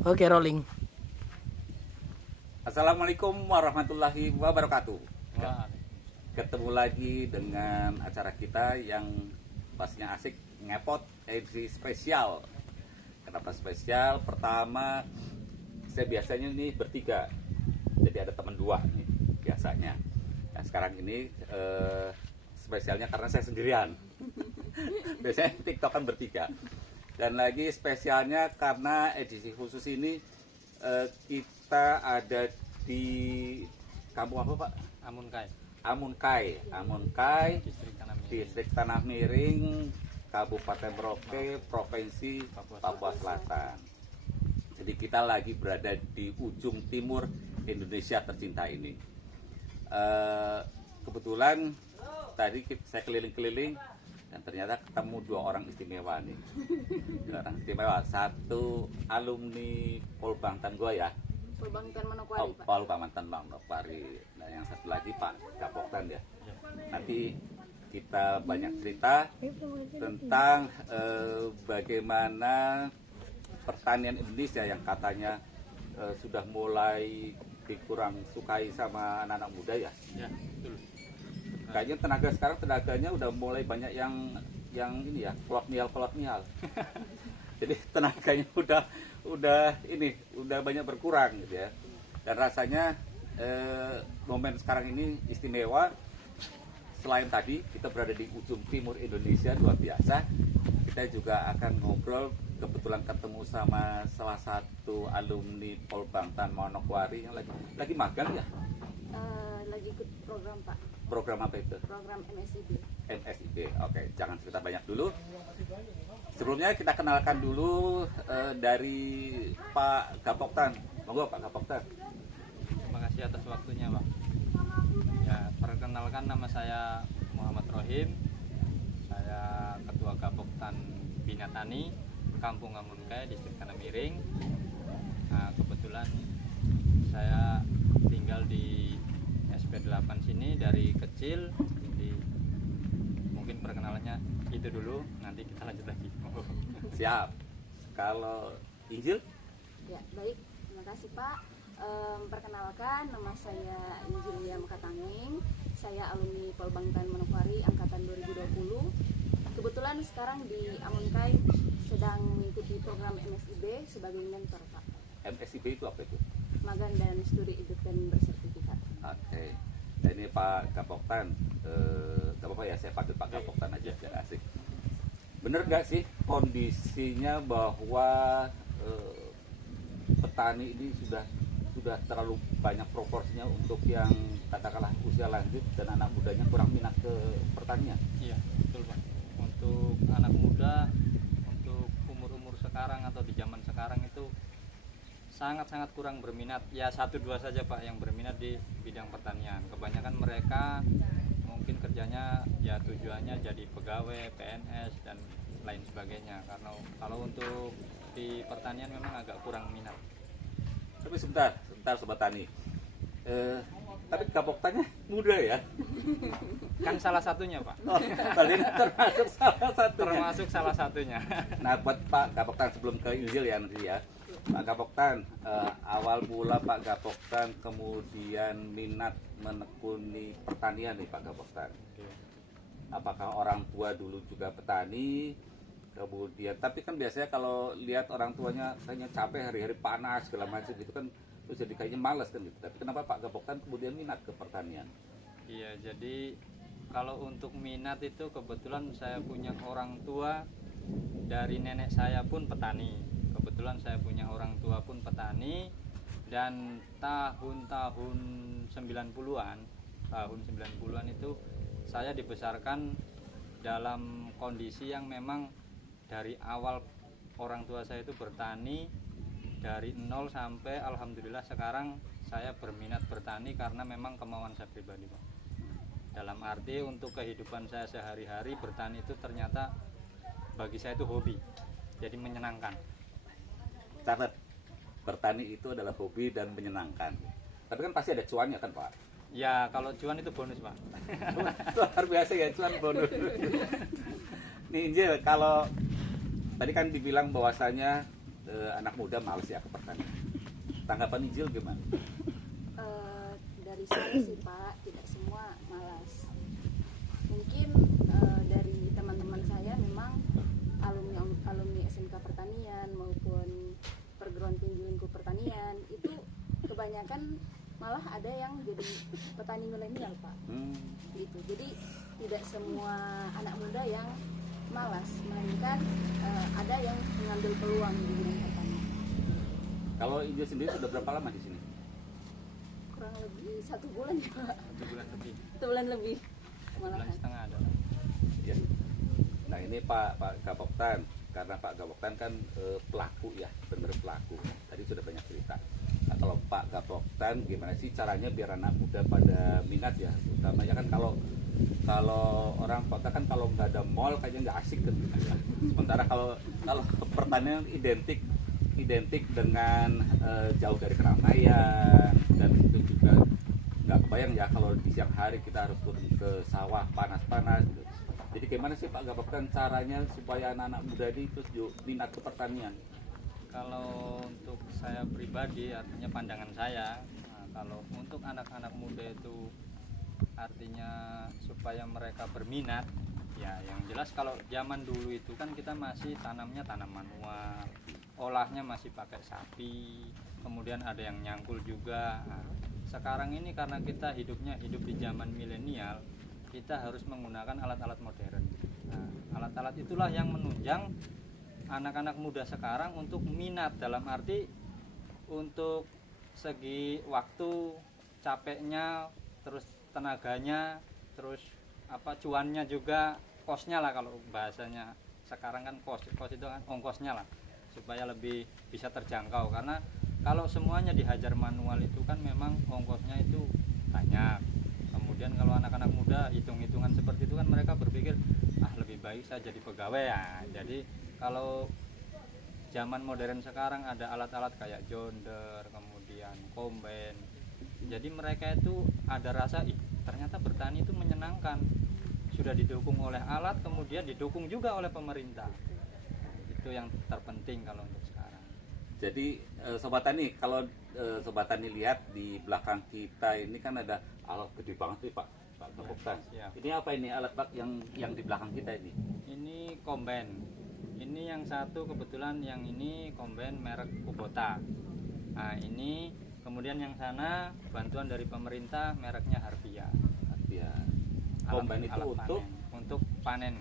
Oke, rolling. Assalamualaikum warahmatullahi wabarakatuh. Wah, Ketemu lagi dengan acara kita yang pastinya asik, ngepot edisi spesial. Kenapa spesial? Pertama, saya biasanya ini bertiga, jadi ada teman dua nih biasanya. Nah, sekarang ini spesialnya karena saya sendirian. Biasanya tiktokan bertiga. Dan lagi spesialnya karena edisi khusus ini kita ada di kampung apa Pak? Amunkai, Distrik Tanah Miring, Kabupaten Merauke, Provinsi Papua Selatan. Jadi kita lagi berada di ujung timur Indonesia tercinta ini. Kebetulan tadi saya keliling-keliling dan ternyata ketemu dua orang istimewa nih. Dua orang istimewa, satu alumni Polbangtan gua ya. Polbangtan Manokwari, Pak. Polbangtan Manokwari. Nah, yang satu lagi Pak Gapoktan ya. Nanti kita banyak cerita tentang bagaimana pertanian Indonesia yang katanya sudah mulai dikurang sukai sama anak-anak muda ya. ya, betul. Kayaknya tenaganya udah mulai banyak yang ini ya, kolonial. Jadi tenaganya udah banyak berkurang gitu ya. Dan rasanya momen sekarang ini istimewa. Selain tadi kita berada di ujung timur Indonesia luar biasa, kita juga akan ngobrol, kebetulan ketemu sama salah satu alumni Polbangtan Manokwari yang lagi magang ya. Lagi ikut program, Pak. Program apa itu? Program MSIB. MSIB. Oke, jangan cerita banyak dulu. Sebelumnya kita kenalkan dulu dari Pak Gapoktan. Monggo Pak Gapoktan. Terima kasih atas waktunya, Pak. Ya, perkenalkan, nama saya Muhammad Rohim. Saya Ketua Gapoktan Bina Tani, Kampung Amunkai, Distrik Tanah Miring. Nah, kebetulan saya tinggal di SP8 sini dari kecil, jadi mungkin perkenalannya itu dulu, nanti kita lanjut lagi. Siap. Kalau Injil? Ya, baik. Terima kasih, Pak. Perkenalkan, nama saya Injil Lia Makatanging. Saya alumni Polbangtan Manokwari angkatan 2020. Kebetulan sekarang di Amunkai sedang mengikuti program MSIB sebagai mentor, Pak. MSIB itu apa itu? Magang dan studi hidup dan bersertifikat. Oke. Nah, ini Pak Gapoktan. Gak apa-apa ya, saya panggil Pak Gapoktan aja, biar asik. Bener gak sih kondisinya bahwa petani ini sudah terlalu banyak proporsinya untuk yang katakanlah usia lanjut dan anak mudanya kurang minat ke pertanian? Iya, betul, Pak. Untuk anak muda, untuk umur-umur sekarang atau di zaman sekarang itu sangat-sangat kurang berminat. Ya, 1-2 saja, Pak, yang berminat di bidang pertanian. Kebanyakan mereka mungkin kerjanya ya tujuannya jadi pegawai, PNS dan lain sebagainya. Karena kalau untuk di pertanian memang agak kurang minat. Tapi sebentar Sobat Tani. Tapi Gapoktannya muda ya? Kan salah satunya, Pak. Oh, tadi termasuk salah satunya. Termasuk salah satunya. Nah, buat Pak Gapoktan sebelum ke Injil ya nanti ya. Pak Gapoktan, awal mula Pak Gapoktan kemudian minat menekuni pertanian nih Pak Gapoktan. Apakah orang tua dulu juga petani? Kemudian, tapi kan biasanya kalau lihat orang tuanya kayaknya capek hari-hari panas segala macam gitu kan, terus jadi kayaknya malas kan gitu. Tapi kenapa Pak Gapoktan kemudian minat ke pertanian? Iya, jadi kalau untuk minat itu kebetulan saya punya orang tua, dari nenek saya pun petani. Kebetulan saya punya orang tua pun petani, dan tahun-tahun 90-an itu saya dibesarkan dalam kondisi yang memang dari awal orang tua saya itu bertani dari nol sampai alhamdulillah sekarang saya berminat bertani karena memang kemauan saya pribadi, Pak. Dalam arti untuk kehidupan saya sehari-hari, bertani itu ternyata bagi saya itu hobi, jadi menyenangkan. Catat, bertani itu adalah hobi dan menyenangkan. Tapi kan pasti ada cuannya kan Pak? Ya, kalau cuan itu bonus, Pak. Luar biasa ya, cuan bonus. Nih Injil, kalau tadi kan dibilang bahwasanya anak muda males ya ke pertanian. Tanggapan Injil gimana? Dari saya sih Pak, tidak semua malas. Mungkin dari teman-teman saya memang alumni SMK Pertanian maupun perguruan tinggi lingkup pertanian itu kebanyakan malah ada yang jadi petani milenial Pak. Gitu. Jadi tidak semua anak muda yang malas, melainkan ada yang mengambil peluang di bidang pertanian. Kalau Injil sendiri sudah berapa lama di sini? Kurang lebih 1 bulan ya Pak. 1 bulan lebih, 1 bulan lebih. 1 bulan Malahan. setengah ada. Ya. Nah ini Pak Gapoktan, karena Pak Gapoktan kan pelaku ya, benar pelaku. Tadi sudah banyak cerita. Nah kalau Pak Gapoktan gimana sih caranya biar anak muda pada minat ya? Utamanya kan kalau orang kota kan kalau nggak ada mall kayaknya nggak asik kan. Sementara kalau pertanian identik dengan jauh dari keramaian, dan itu juga nggak kebayang ya kalau di siang hari kita harus turun ke sawah panas-panas gitu. Jadi gimana sih Pak Gapoktan caranya supaya anak-anak muda ini terus minat ke pertanian? Kalau untuk saya pribadi, artinya pandangan saya, nah, kalau untuk anak-anak muda itu artinya supaya mereka berminat, ya yang jelas kalau zaman dulu itu kan kita masih tanamnya tanam manual, olahnya masih pakai sapi, kemudian ada yang nyangkul juga. Nah, sekarang ini karena kita hidup di zaman milenial, kita harus menggunakan alat-alat modern. Nah, alat-alat itulah yang menunjang anak-anak muda sekarang untuk minat, dalam arti untuk segi waktu, capeknya, terus tenaganya, terus cuannya juga, kosnya lah kalau bahasanya sekarang kan kos itu kan ongkosnya lah, supaya lebih bisa terjangkau. Karena kalau semuanya dihajar manual itu kan memang ongkosnya itu banyak. Kemudian kalau anak-anak muda hitung-hitungan seperti itu kan mereka berpikir lebih baik saya jadi pegawai ya. Jadi kalau zaman modern sekarang ada alat-alat kayak John Deere, kemudian combine. Jadi mereka itu ada rasa ternyata bertani itu menyenangkan. Sudah didukung oleh alat, kemudian didukung juga oleh pemerintah. Itu yang terpenting kalau untuk sekarang. Jadi Sobat Tani, kalau Sobat Tani lihat di belakang kita ini kan ada alat gede banget nih Pak Gapoktan. Ini apa ini alat Pak yang di belakang kita ini? Ini combine. Ini yang satu kebetulan yang ini combine merek Kubota. Nah ini kemudian yang sana bantuan dari pemerintah mereknya Harvia. Combine itu untuk panen,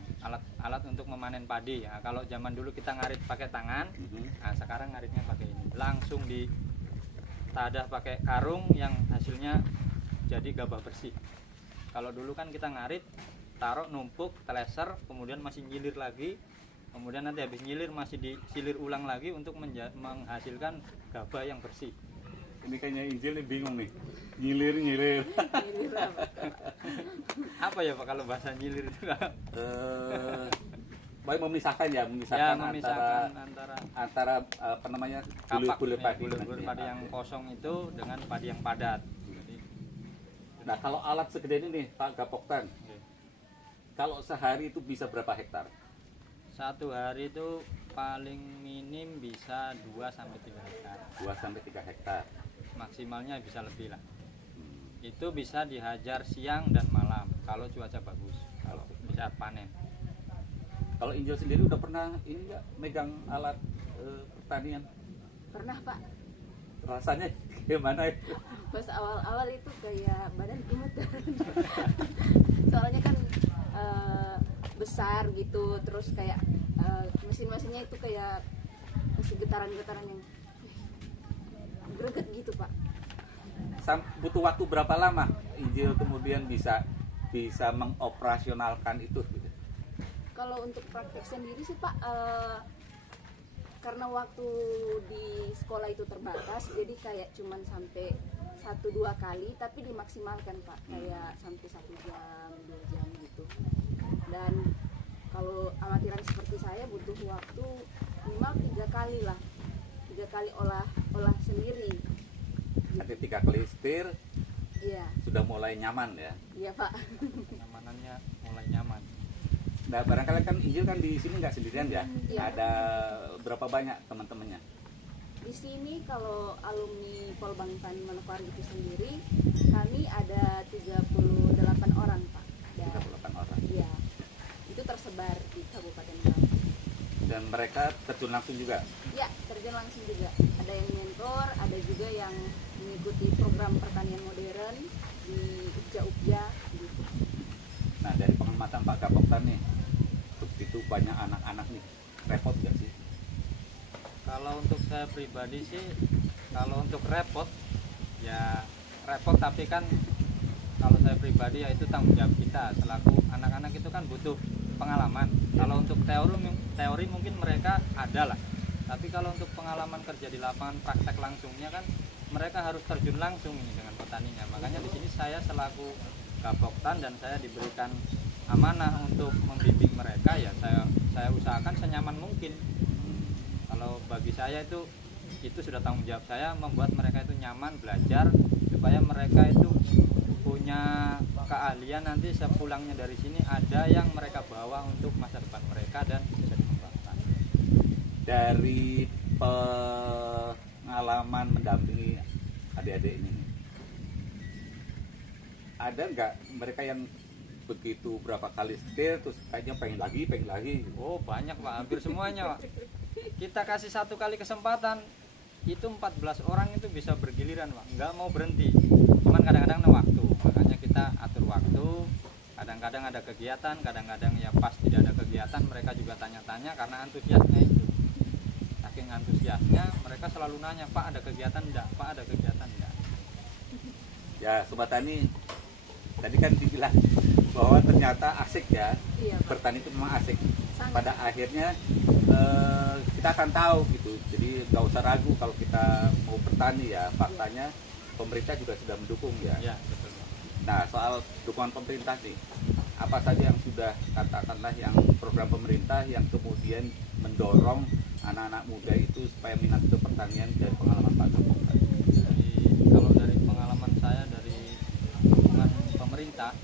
alat untuk memanen padi. Nah, kalau zaman dulu kita ngarit pakai tangan, nah sekarang ngaritnya pakai ini. Langsung ditadah pakai karung yang hasilnya jadi gabah bersih. Kalau dulu kan kita ngarit, taruh numpuk, teleser, kemudian masih nyilir lagi. Kemudian nanti habis nyilir masih disilir ulang lagi untuk menghasilkan gabah yang bersih. Ini kayaknya Injil nih bingung nih. Nyilir. Apa ya Pak kalau bahasa nyilir itu? Baik memisahkan antara apa namanya bulir padi yang kosong itu dengan padi yang padat. Nah kalau alat segede ini nih Pak Gapoktan, kalau sehari itu bisa berapa hektar? Satu hari itu paling minim bisa 2-3 hektar. 2-3 hektar. Maksimalnya bisa lebih lah. Itu bisa dihajar siang dan malam kalau cuaca bagus, kalau bisa panen. Kalau Injil sendiri udah pernah ini nggak megang alat pertanian? Pernah Pak. Rasanya gimana itu? Pas awal-awal itu kayak badan gemeter. Soalnya kan besar gitu, terus kayak mesin-mesinnya itu kayak masih getaran-getaran yang greget gitu Pak. Butuh waktu berapa lama Injil kemudian bisa mengoperasionalkan itu? Kalau untuk praktek sendiri sih Pak, karena waktu di sekolah itu terbatas, jadi kayak cuman sampai 1-2 kali, tapi dimaksimalkan Pak, kayak sampai 1 jam, 2 jam gitu. Dan kalau amatiran seperti saya butuh waktu minimal 3 kali lah, 3 kali olah sendiri. Nanti 3 kali setir, iya. Sudah mulai nyaman ya? Iya Pak. Nyamanannya mulai nyaman. Nah barangkali kan Injil kan di sini nggak sendirian ya? Iya. Ada berapa banyak teman-temannya? sini kalau alumni Polbangtan Manokwari itu sendiri, kami ada 38 orang Pak. 38 orang. Iya, itu tersebar di Kabupaten Bangka. Dan mereka terjun langsung juga. Ya, terjun langsung juga. Ada yang mentor, ada juga yang mengikuti program pertanian modern di Ukja gitu. Nah, dari pengamatan Pak Gapoktan nih, begitu banyak anak-anak nih, repot gak sih? Kalau untuk saya pribadi sih, kalau untuk repot, ya repot, tapi kan kalau saya pribadi ya itu tanggung jawab kita selaku anak-anak itu kan butuh pengalaman. Kalau untuk teori mungkin mereka ada lah, tapi kalau untuk pengalaman kerja di lapangan, praktek langsungnya kan mereka harus terjun langsung ini dengan petaninya. Makanya di sini saya selaku Gapoktan dan saya diberikan amanah untuk membimbing mereka, ya saya usahakan senyaman mungkin. Kalau bagi saya itu sudah tanggung jawab saya membuat mereka itu nyaman belajar supaya mereka itu punya keahlian, nanti sepulangnya dari sini ada yang mereka bawa untuk masa depan mereka dan bisa dikembangkan. Dari pengalaman mendampingi adik-adik ini, ada nggak mereka yang begitu berapa kali setir terus kayaknya pengen lagi? Oh banyak Pak, hampir semuanya Pak. Kita kasih satu kali kesempatan itu 14 orang itu bisa bergiliran Pak, nggak mau berhenti. Cuman kadang-kadang ada waktu, makanya kita atur waktu. Kadang-kadang ada kegiatan, kadang-kadang ya pas tidak ada kegiatan mereka juga tanya-tanya karena antusiasnya itu. Saking antusiasnya mereka selalu nanya, Pak ada kegiatan enggak? Pak ada kegiatan enggak? Ya Sobat Tani, tadi kan dibilang bahwa ternyata asik ya, Iya, Pak. bertani itu memang asik. Sangat. Pada akhirnya kita akan tahu gitu, jadi nggak usah ragu kalau kita mau bertani ya. Faktanya pemerintah juga sudah mendukung ya. Ya betul Pak. Nah, soal dukungan pemerintah nih, apa saja yang sudah, katakanlah yang program pemerintah yang kemudian mendorong anak-anak muda itu supaya minat ke pertanian dari pengalaman Pak Gapoktan? Kalau dari pengalaman saya dari dukungan pemerintah,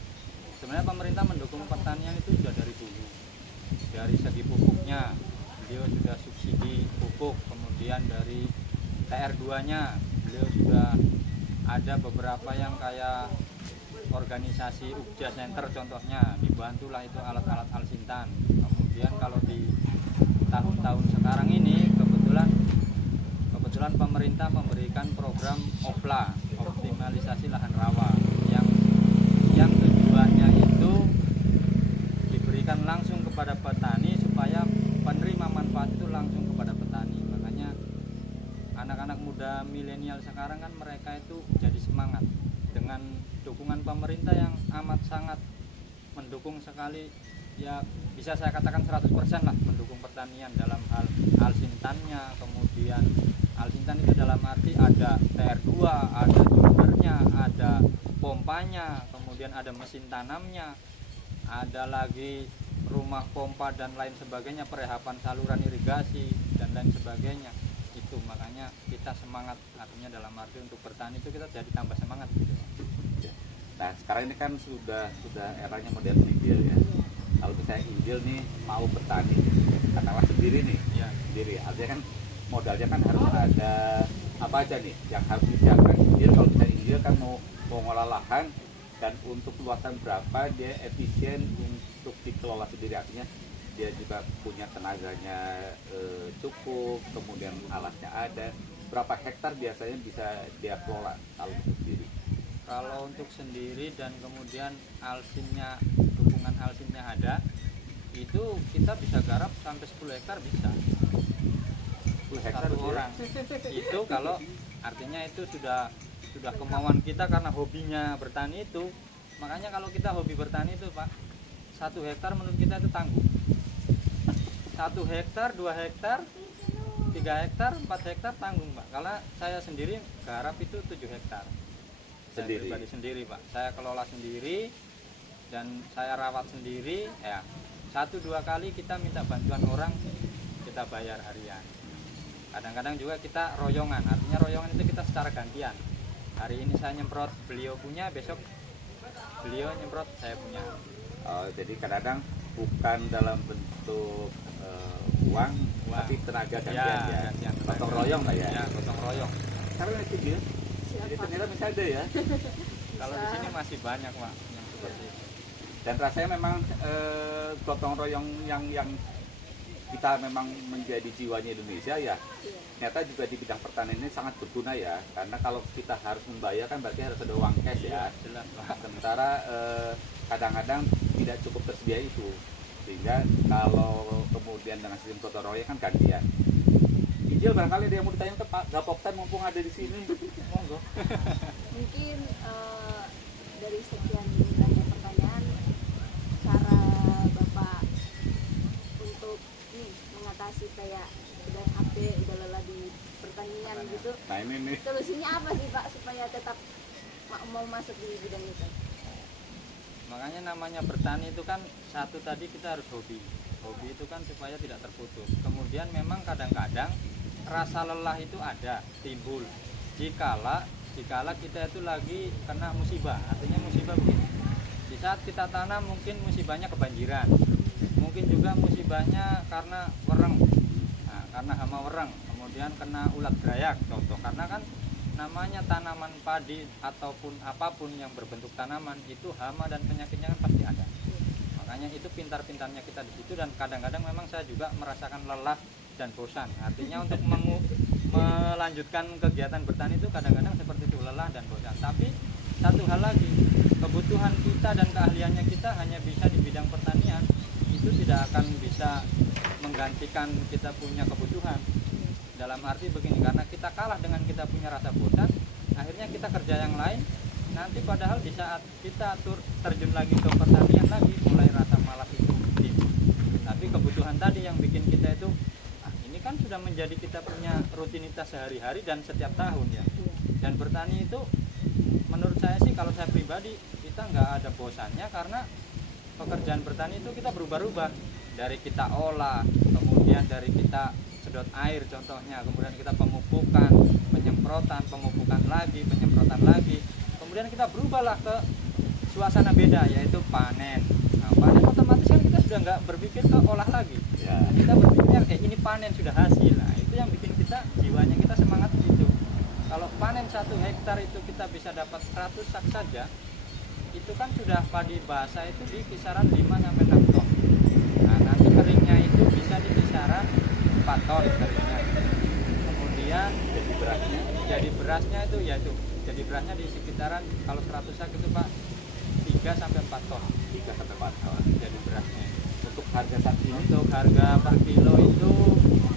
sebenarnya pemerintah mendukung pertanian itu sudah dari dulu. Dari segi pupuknya, beliau sudah subsidi pupuk, kemudian dari TR2-nya, beliau sudah ada beberapa yang kayak organisasi Ukja Center contohnya, dibantulah itu alat-alat Alsintan. Kemudian kalau di tahun-tahun sekarang ini kebetulan pemerintah memberikan program OPLA, optimalisasi lahan rawa, yang tujuannya itu diberikan langsung kepada petani supaya penerima manfaat itu langsung kepada petani. Makanya anak-anak muda milenial sekarang kan mereka itu jadi semangat dengan dukungan pemerintah yang amat sangat mendukung sekali, ya bisa saya katakan 100% lah mendukung pertanian dalam hal alsintannya. Kemudian alsintan itu dalam arti ada TR2, ada jumpernya, ada pompanya, kemudian ada mesin tanamnya, ada lagi rumah pompa dan lain sebagainya, perehapan saluran irigasi dan lain sebagainya. Itu makanya kita semangat, artinya dalam arti untuk bertani itu kita jadi tambah semangat gitu. Nah, sekarang ini kan sudah eranya modern Injil ya. Kalau misalnya Injil nih mau bertani, katakanlah sendiri nih, Ya. sendiri, artinya kan modalnya kan harus ada apa aja nih yang harus disiapkan Injil. Kalau misalnya Injil kan mau ngolah lahan, dan untuk luasan berapa dia efisien untuk dikelola sendiri, artinya dia juga punya tenaganya cukup, kemudian alatnya ada. Berapa hektar biasanya bisa dia kelola kalau itu sendiri? Kalau untuk sendiri dan kemudian alsinnya, dukungan alsinnya ada, itu kita bisa garap sampai 10 hektar bisa. 10 hektar Satu orang. Itu kalau artinya itu sudah kemauan kita karena hobinya bertani itu. Makanya kalau kita hobi bertani itu Pak, 1 hektar menurut kita itu tangguh. 1 hektar, 2 hektar, 3 hektar, 4 hektar tanggung Pak. Karena saya sendiri garap itu 7 hektar. Saya Sendiri? pribadi sendiri Pak. Saya kelola sendiri dan saya rawat sendiri. Ya, 1-2 kali kita minta bantuan orang, kita bayar harian. Kadang-kadang juga kita royongan, artinya royongan itu kita secara gantian. Hari ini saya nyemprot, beliau punya, besok beliau nyemprot, saya punya. Jadi kadang-kadang bukan dalam bentuk uang, Uang. tapi tenaga gantian Ya, ya. gantian. Gotong royong lah ya. Ya, gotong royong. Karena itu dia. Siap, Jadi Pak. ternyata masih ada ya. Kalau di sini masih banyak Pak yang seperti itu. Dan rasanya memang gotong royong yang kita memang menjadi jiwanya Indonesia ya. Iya. Ternyata juga di bidang pertanian ini sangat berguna ya. Karena kalau kita harus membayar kan berarti harus ada uang cash ya. Jelas Pak. Sementara kadang-kadang tidak cukup tersedia itu, sehingga kalau kemudian dengan sistem gotong royong kan gantian. Ijil, barangkali ada yang mau ditanya ke Pak Gapoktan mumpung ada di sini. Monggo. Mungkin dari sekian banyak pertanyaan, cara Bapak untuk mengatasi kayak udah capek, udah lelah di pertanian gitu, Nah ini nih. solusinya apa sih Pak supaya tetap mau masuk di bidang itu? Makanya namanya bertani itu kan satu tadi kita harus hobi. Hobi itu kan supaya tidak terputus. Kemudian memang kadang-kadang rasa lelah itu ada, timbul. Jikala kita itu lagi kena musibah. Artinya musibah begini. Di saat kita tanam mungkin musibahnya kebanjiran. Mungkin juga musibahnya karena wereng. Nah, karena hama wereng. Kemudian kena ulat gerayak contoh. Karena kan namanya tanaman padi ataupun apapun yang berbentuk tanaman itu hama dan penyakitnya kan pasti ada. Makanya itu pintar-pintarnya kita di situ, dan kadang-kadang memang saya juga merasakan lelah dan bosan. Artinya untuk melanjutkan kegiatan bertani itu kadang-kadang seperti itu, lelah dan bosan. Tapi satu hal lagi, kebutuhan kita dan keahliannya kita hanya bisa di bidang pertanian, itu tidak akan bisa menggantikan kita punya kebutuhan. Dalam arti begini, karena kita kalah dengan kita punya rasa bosan, akhirnya kita kerja yang lain. Nanti padahal di saat kita terjun lagi ke pertanian lagi, mulai rasa malas itu timbul. Tapi kebutuhan tadi yang bikin kita itu, ini kan sudah menjadi kita punya rutinitas sehari-hari dan setiap tahun ya. Dan bertani itu, menurut saya sih, kalau saya pribadi, kita nggak ada bosannya, karena pekerjaan bertani itu kita berubah-ubah. Dari kita olah, kemudian dari kita sedot air contohnya, kemudian kita pemupukan, penyemprotan, pemupukan lagi, penyemprotan lagi. Kemudian kita berubahlah ke suasana beda, yaitu panen. Nah, panen otomatis kan kita sudah nggak berpikir ke olah lagi. Ya. Kita berpikirnya ini panen sudah hasil. Nah, itu yang bikin kita, jiwanya kita semangat itu. Kalau panen 1 hektar itu kita bisa dapat 100 sak saja, itu kan sudah padi basah itu di kisaran 5-6 ton. Nah, nanti keringnya itu bisa di kisaran 4 ton keringnya. Kemudian jadi berasnya itu yaitu jadi berasnya di sekitaran, kalau 100 sak itu Pak 3-4 ton. 3-4 ton. Jadi berasnya. Untuk harga saat ini Untuk harga per kilo itu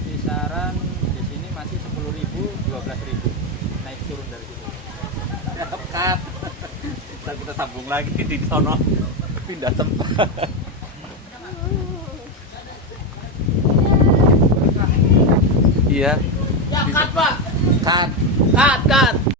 kisaran di sini masih 10.000, 12.000. Naik turun dari situ. cut. Kita sambung lagi di sono, pindah tempat. Iya. Ya, cut, Pak. Cut. Cut.